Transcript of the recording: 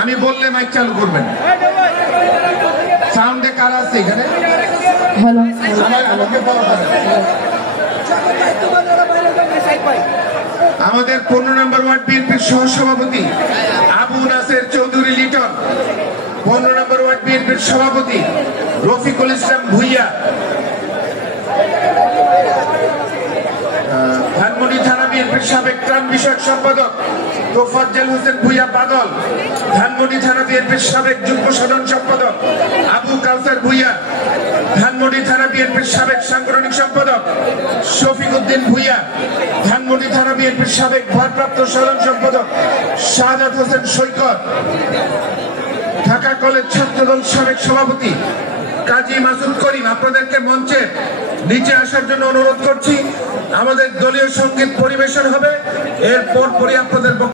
আমি বললে মাইক চালু করবেন। সাউন্ডে কারা আছে এখানে? আমাদের 15 নম্বর ওয়ার্ড বিএনপির সহসভাপতি আবু নাসের চৌধুরী লিটন, 15 নম্বর ওয়ার্ড বিএনপির সভাপতি রফিকুল ইসলাম ভুইয়া, ধানমন্ডি থানা বিএনপির সাবেক ত্রাণ বিষয়ক সম্পাদক তোফাজ্জল হোসেন ভুইয়া বাদল, ধানমন্ডি থানা বিএনপির সাবেক যুগ্ম সাধারণ সম্পাদক আবু কাউসার ভুইয়া, ধানমন্ডি থানা বিএনপির সাবেক সাংগঠনিক সম্পাদক শফিক উদ্দিন ভুইয়া, ধানমন্ডি থানা বিএনপির সাবেক ভারপ্রাপ্ত সাধারণ সম্পাদক শাহাদাত হোসেন সৈকত, ঢাকা কলেজ ছাত্রদল সাবেক সভাপতি কাজী মাসুদ করিম। আপনাদেরকে মঞ্চে নিচে আসার জন্য অনুরোধ করছি। আমাদের দলীয় সঙ্গীত পরিবেশন হবে, এরপর আপনাদের